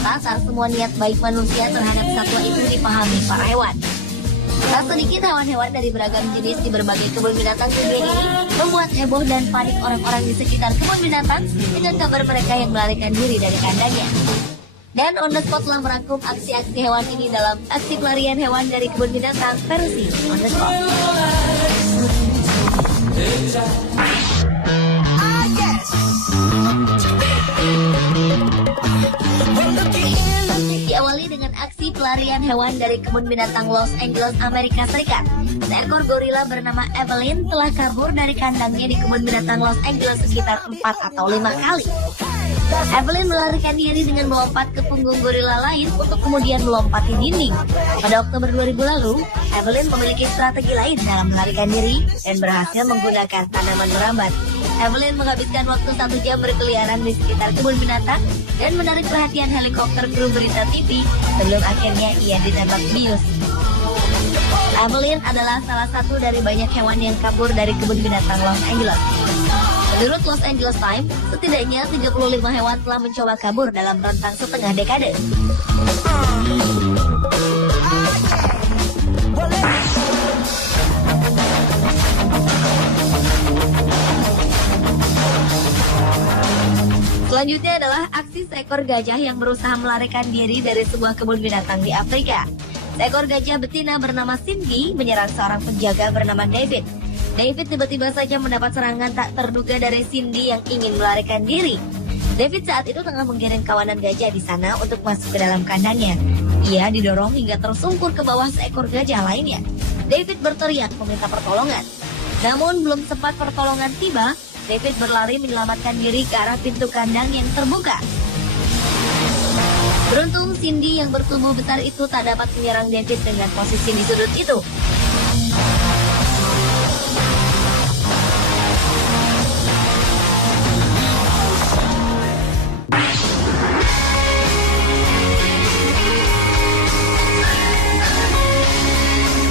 Ternyata tak semua niat baik manusia terhadap satwa itu dipahami para hewan. Tak sedikit hewan-hewan dari beragam jenis di berbagai kebun binatang dunia ini membuat heboh dan panik orang-orang di sekitar kebun binatang dengan kabar mereka yang melarikan diri dari kandangnya. Dan On The Spot telah merangkum aksi-aksi hewan ini dalam aksi pelarian hewan dari kebun binatang versi On The Spot. Diawali dengan aksi pelarian hewan dari kebun binatang Los Angeles, Amerika Serikat. Seekor gorila bernama Evelyn telah kabur dari kandangnya di kebun binatang Los Angeles sekitar 4 atau 5 kali. Evelyn melarikan diri dengan melompat ke punggung gorila lain untuk kemudian melompati dinding. Pada Oktober 2000 lalu, Evelyn memiliki strategi lain dalam melarikan diri dan berhasil menggunakan tanaman merambat. Evelyn menghabiskan waktu 1 jam berkeliaran di sekitar kebun binatang dan menarik perhatian helikopter kru berita TV sebelum akhirnya ia ditembak bius. Evelyn adalah salah satu dari banyak hewan yang kabur dari kebun binatang Los Angeles. Menurut Los Angeles Times, setidaknya 35 hewan telah mencoba kabur dalam rentang setengah dekade. Selanjutnya adalah aksi seekor gajah yang berusaha melarikan diri dari sebuah kebun binatang di Afrika. Seekor gajah betina bernama Cindy menyerang seorang penjaga bernama David. David tiba-tiba saja mendapat serangan tak terduga dari Cindy yang ingin melarikan diri. David saat itu tengah menggiring kawanan gajah di sana untuk masuk ke dalam kandangnya. Ia didorong hingga tersungkur ke bawah seekor gajah lainnya. David berteriak meminta pertolongan. Namun belum sempat pertolongan tiba, David berlari menyelamatkan diri ke arah pintu kandang yang terbuka. Beruntung Cindy yang bertubuh besar itu tak dapat menyerang David dengan posisi di sudut itu.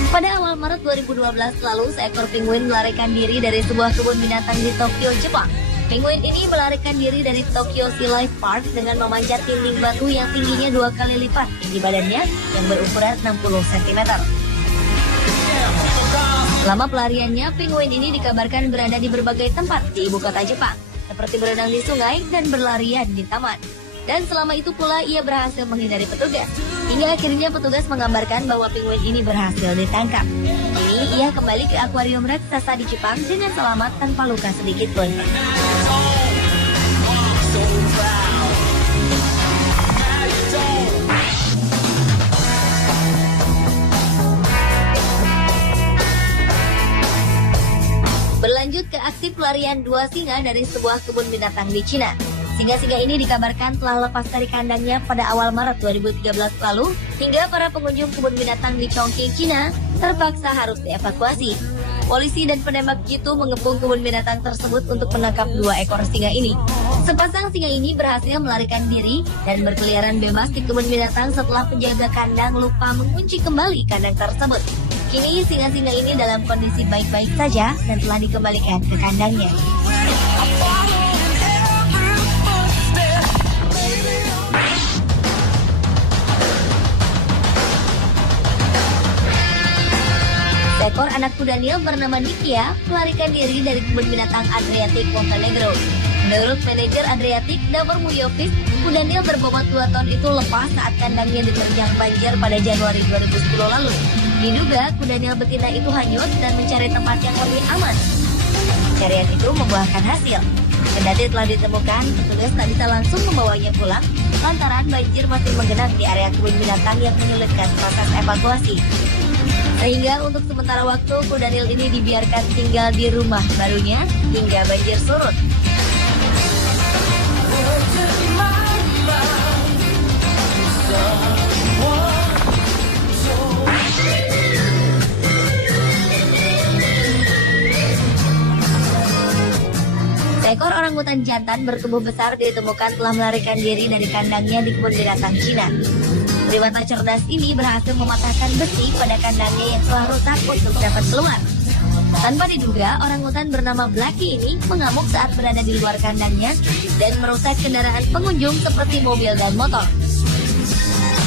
Pada awal Maret 2012 lalu, seekor penguin melarikan diri dari sebuah kebun binatang di Tokyo, Jepang. Penguin ini melarikan diri dari Tokyo Sea Life Park dengan memanjat dinding batu yang tingginya 2 kali lipat tinggi badannya yang berukuran 60 cm. Selama pelariannya, penguin ini dikabarkan berada di berbagai tempat di ibu kota Jepang, seperti berenang di sungai dan berlarian di taman. Dan selama itu pula ia berhasil menghindari petugas. Hingga akhirnya petugas mengabarkan bahwa penguin ini berhasil ditangkap. Kini ia kembali ke akuarium raksasa di Jepang dengan selamat tanpa luka sedikit pun. Berlanjut ke aksi pelarian 2 singa dari sebuah kebun binatang di Cina. Singa-singa ini dikabarkan telah lepas dari kandangnya pada awal Maret 2013 lalu, hingga para pengunjung kebun binatang di Chongqing, Cina, terpaksa harus dievakuasi. Polisi dan penembak jitu mengepung kebun binatang tersebut untuk menangkap 2 ekor singa ini. Sepasang singa ini berhasil melarikan diri dan berkeliaran bebas di kebun binatang setelah penjaga kandang lupa mengunci kembali kandang tersebut. Kini singa-singa ini dalam kondisi baik-baik saja dan telah dikembalikan ke kandangnya. Seekor anak kuda Nil bernama Nikia melarikan diri dari kebun binatang Adriatic Montenegro. Menurut manajer Adriatic, Davor Mujovic, kuda Nil berbobot 2 ton itu lepas saat kandangnya diterjang banjir pada Januari 2010 lalu. Diduga kuda Nil betina itu hanyut dan mencari tempat yang lebih aman. Pencarian itu membuahkan hasil. Kendati telah ditemukan, petugas tak bisa langsung membawanya pulang lantaran banjir masih menggenang di area kebun binatang yang menyulitkan proses evakuasi. Sehingga untuk sementara waktu kuda Nil ini dibiarkan tinggal di rumah barunya hingga banjir surut. Seekor orangutan jantan bertubuh besar ditemukan telah melarikan diri dari kandangnya di kebun binatang Cina. Primata cerdas ini berhasil mematahkan besi pada kandangnya yang telah rusak untuk dapat keluar. Tanpa diduga, orangutan bernama Blackie ini mengamuk saat berada di luar kandangnya dan merusak kendaraan pengunjung seperti mobil dan motor.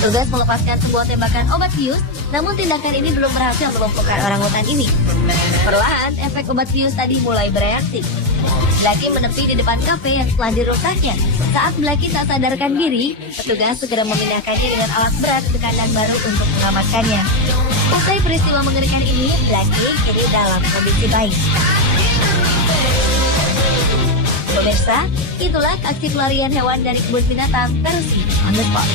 Petugas melepaskan sebuah tembakan obat bius, namun tindakan ini belum berhasil melumpuhkan orangutan ini. Perlahan, efek obat bius tadi mulai bereaksi. Blacky menepi di depan kafe yang telah dirusaknya. Saat Blacky tak sadarkan diri, petugas segera memindahkannya dengan alat berat ke kandang baru untuk mengamankannya. Usai peristiwa mengerikan ini, Blacky kini dalam kondisi baik. Pemirsa, itulah aksi pelarian hewan dari kebun binatang versi On The Spot.